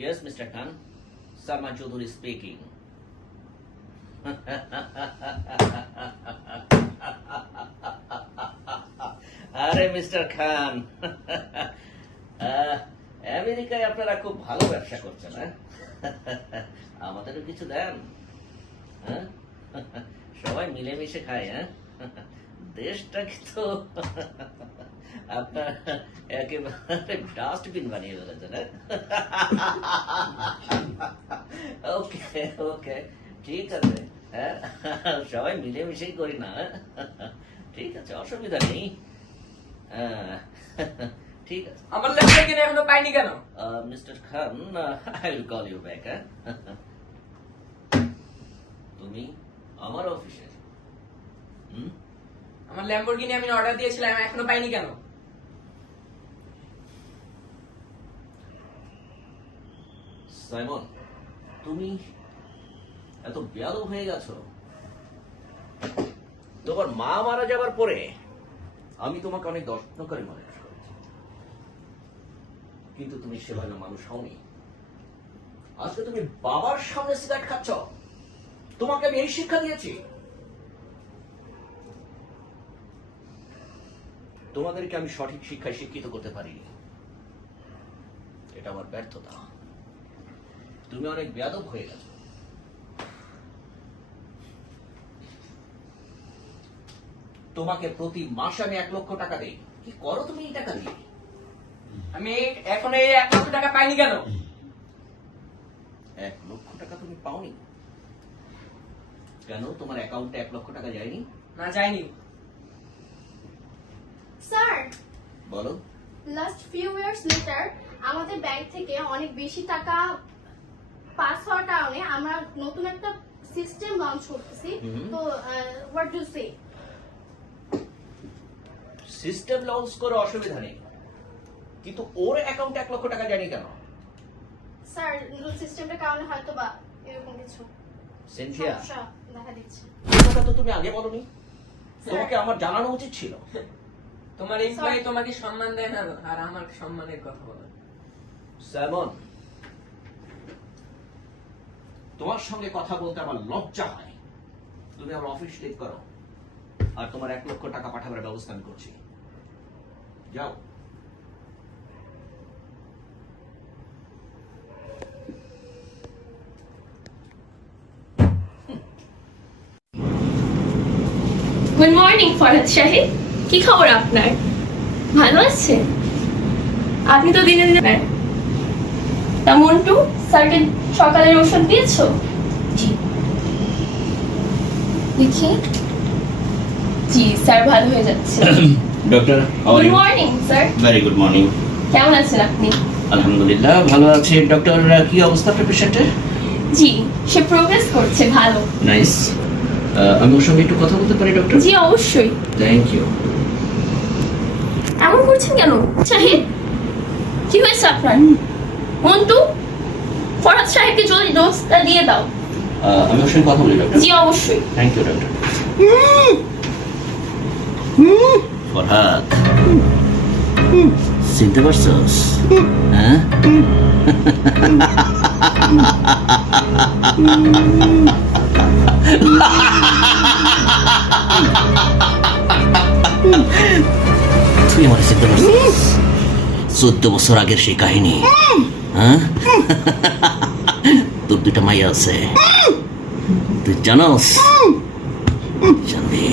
Yes, Mr. Khan. Salman Chaudhary speaking. আরে mister খান, আমেরিকায় আপনারা খুব ভালো ব্যবসা করছেন, হ্যাঁ? আমাদেরও কিছু দেন, হ্যাঁ? সবাই মিলেমিশে খায়, হ্যাঁ? দেশটাকে তো আপনার একেবারে ডাস্টবিন বানিয়ে ফেলেছেন, হ্যাঁ? ওকে ওকে, ঠিক আছে, হ্যাঁ, সবাই মিলেমিশেই করি না, হ্যাঁ? ঠিক আছে, অসুবিধা নেই, ঠিক আছে। আমার ল্যাম্বরগিনি এখনো পাইনি কেন? Mister Khan, I will call you back, হ্যাঁ? তুমি আমার অফিসের, আমার ল্যাম্বরগিনি আমি অর্ডার দিয়েছিলাম, এখনো পাইনি কেন? সাইমন, তুমি এত বেয়াদব হয়ে গেছো। তোমার মা মারা যাবার পরে আমি তোমাকে অনেক যত্ন করে মানুষ করেছি, কিন্তু তুমি সেভাবে মানুষ হওনি। আজকে তুমি বাবার সামনে সিগারেট খাচ্ছ। তোমাকে আমি এই শিক্ষা দিয়েছি। তোমাদেরকে আমি সঠিক শিক্ষায় শিক্ষিত করতে পারিনি, এটা আমার ব্যর্থতা। তুমি অনেক বেয়াদব হয়ে গেছো। তোমাকে প্রতি মাসে আমি 1 লক্ষ টাকা দেই। কি করো তুমি এই টাকা দিয়ে? আমি এখন এই 1 লক্ষ টাকা পাইনি কেন? 1 লক্ষ টাকা তুমি পাওনি কেন? তোমার অ্যাকাউন্টে 1 লক্ষ টাকা যায়নি? না, যায়নি। স্যার, বলো। লাস্ট ফিউ ইয়ার্স লেটার আমাদের ব্যাংক থেকে অনেক বেশি টাকা পাস হওয়ার কারণে আমরা নতুন একটা সিস্টেম লঞ্চ করতেছি। তো what do say? System launch করে অসুবিধা নেই, কিন্তু ওর অ্যাকাউন্টে 1 লক্ষ টাকা যায়নি কেন? স্যার, নতুন সিস্টেমটার কারণে হয়তো বা এরকম কিছু সিনথিয়া, সমস্যা দেখা দিচ্ছে। এই কথা তো তুমি আগে বলনি। তোমাকে আমার জানানো উচিত ছিল। তোমার এমপ্লয়ি তোমাকে সম্মান দেয় না, আর আমার সম্মানের কথা বলে। সাইমন, তোমার সঙ্গে কথা বলতে আমার লজ্জা হয়। তুমি আমার অফিস লিভ করো, আর তোমার 1 লক্ষ টাকা পাঠাবার ব্যবস্থা আমি করছি। যাও। গুড মর্নিং ফরহাদ সাহেব, কি খবর আপনার? ভালো আছে? আপনি তো দিনে দিনে তা মন্টু স্যারকে সকালের ওষুধ দিয়েছো? জি। দেখি, জি স্যার ভালো হয়ে যাচ্ছে। Doctor, good morning sir. Very good morning. কেমন আছেন আপনি? আলহামদুলিল্লাহ ভালো আছে। ডক্টর, কি অবস্থা আপনার পেশেন্টের? জি, সে প্রোগ্রেস করছে ভালো। নাইস। আমি ওর সঙ্গে একটু কথা বলতে পারি ডক্টর? জি অবশ্যই। Thank you. এমন করছেন কেন শাহিদ? কি হয়েছে আপনার? মন্টু, ফরহাদ সাহেবকে জলদি ডোজটা দিয়ে দাও। আমি ওর সঙ্গে কথা বলি ডক্টর? জি অবশ্যই। Thank you doctor. ফরহাদ, চিনতে পারছস? হ্যাঁ, তুই আমার চিনতে পারছিস? 14 বছর আগের সেই কাহিনী। হ্যাঁ, তোর 2টা মাইয়া আছে, তুই জানোস? জানি।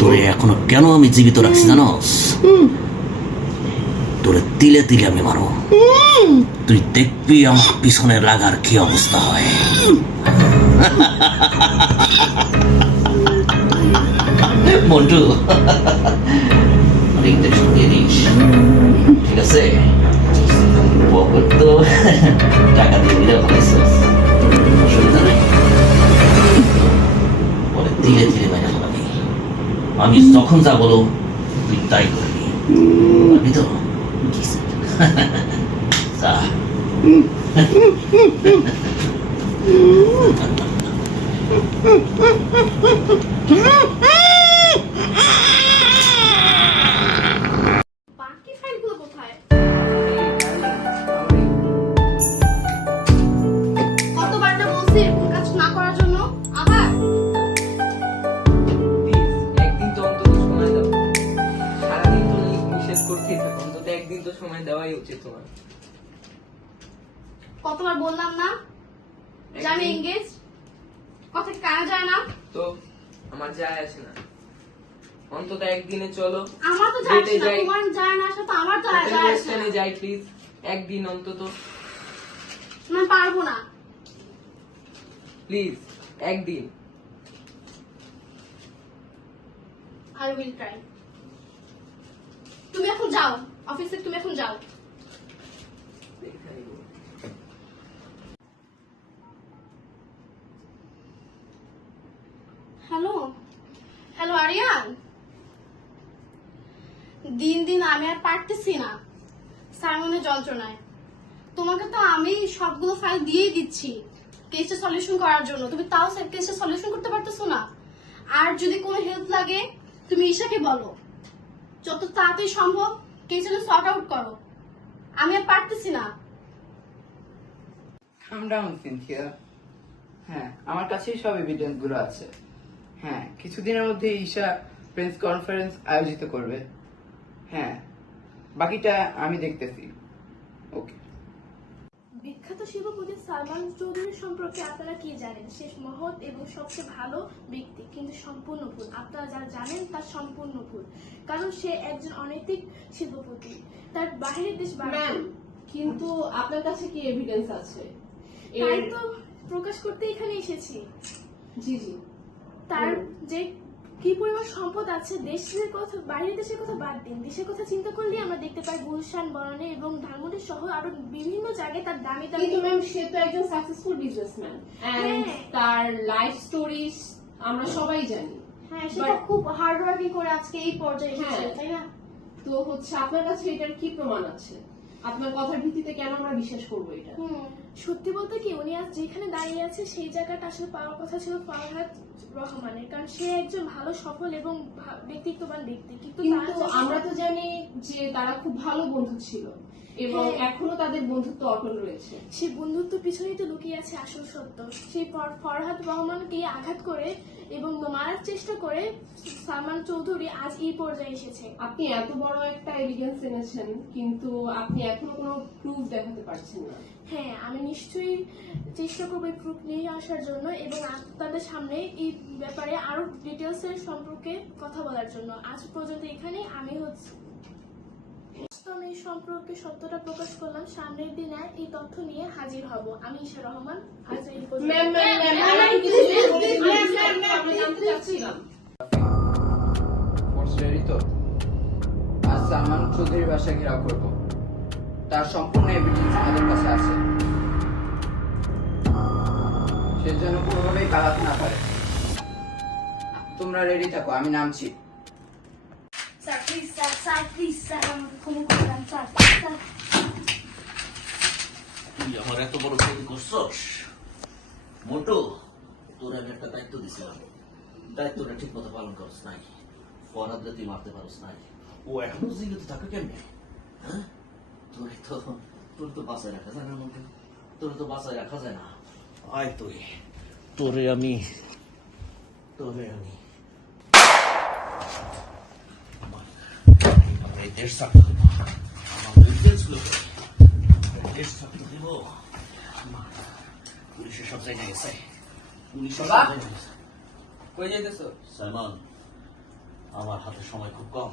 তোরে এখনো কেন আমি জীবিত রাখছি জানোস? তোরে তিলে তিলে আমি মারো। তুই দেখবি আমার পিছনে লাগার কি অবস্থা হয়। মন্টু, ইঞ্জেকশন দিয়ে দিস, ঠিক আছে? পকেট তো টাকা দিয়ে দিলে ভালোইছিস, অসুবিধা নেই। বলে ধীরে ধীরে মেনে ফেলাবি। আমি যখন যা বলো তুই তাই করবি, পারবি তো? যা। বাকি ফাইলগুলো কোথায়? তোমার? কতবার বললাম না যে আমি একদিন। এঙ্গেজ? কথা কানা যায় না? তো আমার যায় আসে না, অন্তত একদিনে চলো, আমার তো যায় ডেটে না, যাই, তোমার যায় না আসলে তো আমার তো হোটেল যায় আসে রেস্টুরেন্টে না। যাই প্লিজ, একদিন অন্তত আমি পারবো না। প্লিজ, একদিন। I will try. তুমি এখন যাও অফিসে, তুমি এখন যাও। হ্যালো হ্যালো আরিয়ান, দিন দিন আমি আর পারতেছি না সাইমনের যন্ত্রণায়। তোমাকে তো আমি সবগুলো ফাইল দিয়েই দিচ্ছি কেসটা সলিউশন করার জন্য, তুমি তাও কেসটা সলিউশন করতে পারতেছো না। আর যদি কোনো হেল্প লাগে তুমি ঈশাকে বলো, যত তাড়াতাড়ি সম্ভব কেসটা সর্ট আউট করো। আমি আর পারতেছি না। কাম ডাউন সিনথিয়া। হ্যাঁ, আমার কাছেই সব এভিডেন্স গুলো আছে। হ্যাঁ, কিছুদিনের মধ্যে ঈশা প্রেস কনফারেন্স আয়োজিত করবে। হ্যাঁ, বাকিটা আমি দেখতেছি। ওকে। বিখ্যাত শিল্পপতি সালমান চৌধুরী সম্পর্কে আপনারা কি জানেন? সে মহৎ এবং সবচেয়ে ভালো ব্যক্তি, কিন্তু সম্পূর্ণ ভুল। আপনারা যারা জানেন তার সম্পূর্ণ ভুল, কারণ সে একজন অনৈতিক শিল্পপতি। তার বাহিরের দেশ ম্যাম, কিন্তু আপনার কাছে কি এভিডেন্স আছে? তাই তো প্রকাশ করতে এখানে এসেছি। জি জি। তার যে কি পরিমাণ সম্পদ আছে, দেশের কথা বাইরের দেশের কথা বাদ দিন, দেশের কথা চিন্তা করলে আমরা দেখতে পাই গুলশান, বনানী এবং ধানমন্ডি সহ আরো বিভিন্ন জায়গায় তার দামি দামি। কিন্তু ম্যাম, সে তো একজন সাকসেসফুল বিজনেসম্যান এন্ড হ্যাঁ। তার লাইফ স্টোরিজ আমরা সবাই জানি। হ্যাঁ, সেটা But- খুব হার্ড ওয়ার্কিং করে আজকে এই পর্যায়ে এসেছে, হ্যাঁ। তাই না? তো হচ্ছে আপনার কাছে এটার কি প্রমাণ আছে? আপনার কথার ভিত্তিতে কেন আমরা বিশ্বাস করবো এটা? সত্যি বলতে কি, উনি আজ যেখানে দাঁড়িয়ে আছে সেই জায়গাটা আসলে পাওয়ার কথা ছিল ফারহাদ রহমানের, কারণ সে একজন ভালো সফল এবং ব্যক্তিত্ববান ব্যক্তি। কিন্তু কিন্তু তার- আমরা তো জানি যে তারা খুব ভালো বন্ধু ছিল এবং হ্যাঁ। এখনো তাদের বন্ধুত্ব অটল রয়েছে। সেই বন্ধুত্ব পিছনেই তো লুকিয়ে আছে আসল সত্য। সেই ফরহাদ রহমানকে আঘাত করে এবং মারার চেষ্টা করে সালমান চৌধুরী আজ এই পর্যায়ে এসেছে। আপনি এত বড় একটা এভিডেন্স এনেছেন, কিন্তু আপনি এখনো কোনো প্রুফ দেখাতে পারছেন না। হ্যাঁ, আমি নিশ্চয়ই চেষ্টা করবো প্রুফ নিয়ে আসার জন্য এবং আপনাদের সামনে এই ব্যাপারে আরো ডিটেলস এর সম্পর্কে কথা বলার জন্য। আজ পর্যন্ত এখানে আমি এই সম্পর্কে সত্যটা প্রকাশ করলাম। সামনের দিনে এই তথ্য নিয়ে হাজির হব। আমি ঈশা রহমান। আজ এই পর্যন্ত। ম্যাম, আমরা জানতে চাচ্ছিলাম। ফোর্স রেডি তো? আজ সালমান চৌধুরীর বাসা ঘেরাও করবো। তার সম্পূর্ণ এভিডেন্স আমাদের কাছে আছে। সে যেন কোনোভাবেই পালাতে না পারে। তোমরা রেডি থাকো, আমি নামছি। Sir please, sir please, sir আমাকে ক্ষমা করে দেন, স্যার স্যার। তুই আমার এত বড় ক্ষতি করছস মোটো? তোর আমি একটা দায়িত্ব দিছিলাম, দায়িত্বটা ঠিক মতো পালন করস নাই। ফরহাদরে তুই মারতে পারস নাই, ও এখনো জীবিত থাকে কেমনে? হ্যাঁ, তোর তো বাঁচায় রাখা যায় না মোটো, তোর তো বাঁচায় রাখা যায় না। আয় তুই, তোরে আমি আমরা এই দেশ ছাড়তে দেবো, আমাদের দেশগুলো দেশ ছাড়তে দেব। পুলিশের সব জায়গায় গেছে, পুলিশের সব জায়গায় গেছে। কই যাইতেছো? সালমান, আমার হাতে সময় খুব কম,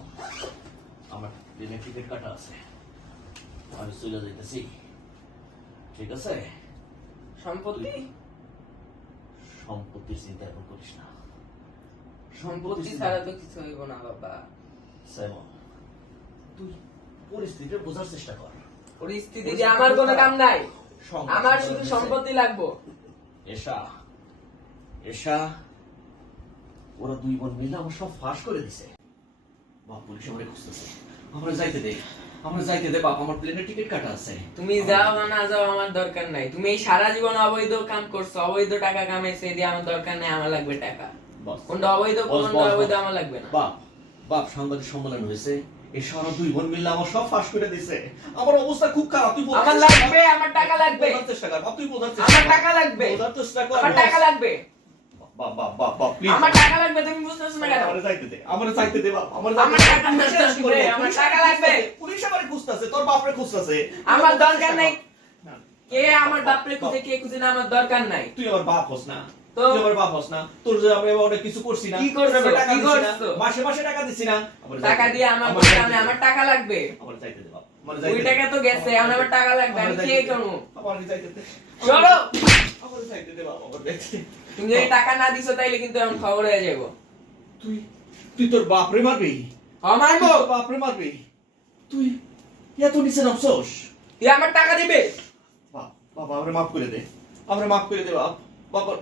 আমার ট্রেনের টিকিট কাটা আছে, আমি চলে যাইতেছি। ঠিক আছে? সম্পত্তি? সম্পত্তির চিন্তা এখন করিস না। সম্পত্তি ছাড়া তো কিছু হইব না বাবা। সাইমন, তুই পরিস্থিতিটা বোঝার চেষ্টা কর। পরিস্থিতি যে আমার কোনো কাম নাই, আমার শুধু সম্পত্তি লাগবো। এসা ওরা দুই বোন মিলে আমার সব ফাঁস করে দিছে। বাপ, পুলিশ আমারে খুঁজতেছে। আমরা যাইতে দে বাপ, আমার প্লেনের টিকিট কাটা আছে। তুমি যাও বা না যাও আমার দরকার নাই। তুমি এই সারা জীবন অবৈধ কাম করছো, অবৈধ টাকা কামাইছে, দিয়ে আমার দরকার নাই। আমার লাগবে টাকা। বস, কোনটা অবৈধ কোনটা অবৈধ আমার লাগবে না। বাপ সাংবাদিক সম্মেলন হয়েছে, এসা ওরা দুই বোন মিলে আমার সব ফাঁস করে দিছে। আমার অবস্থা খুব খারাপ। তুই আমার লাগবে, আমার টাকা লাগবে, বোঝার চেষ্টা কর বাপ, তুই বোঝার চেষ্টা আমার কর। টাকা লাগবে, বোঝার চেষ্টা কর। আমার টাকা লাগবে। বাপ বাপ বাপ বাপ প্লিজ আমার টাকা লাগবে, তুমি বুঝতেছো না কেন? আমারে চাইতে দে বাপ আমার আমার টাকা লাগবে, আমার টাকা লাগবে। পুলিশ আমারে খুঁজতাছে, তোর বাপরে খুঁজতাছে। আমার দরকার নাই। না, কে আমার বাপরে খুঁজে কে খুঁজে না, আমার দরকার নাই। তুই আমার বাপ হস না, তো? তুই আমার বাপ হস না। তোর যে আমি অনেক কিছু করছি না, কি করছো? তোর আমি টাকা কি দিছি না, করছো? মাসে মাসে টাকা দিছি না। আমারে টাকা চাইতে দে, দিয়ে আমার আমারে দরকার চাইতে নাই, দে। আমার টাকা লাগবে। আমারে চাইতে দে বাপ, আমারে ওই চাইতে দে। টাকা তো গেছে, এখন আমার টাকা লাগবে, আমি আমারে কে চাইতে দে। করবো? আমারে চাইতে দে। চলো। আমারে চাইতে দে বাপ, আমারে চাইতে দে। তুমি যদি টাকা না দিছো তাইলে কিন্তু এখন খবর হয়ে যাবো। তুই তোর বাপরে মারবি? আমার তুই তোর বাপরে মারবি? তুই এত নিচে নামছস? তুই আমার টাকা দিবে। বাপ বাবা আমারে মাফ করে দে, আমারে মাফ করে দে বাপ বাবা।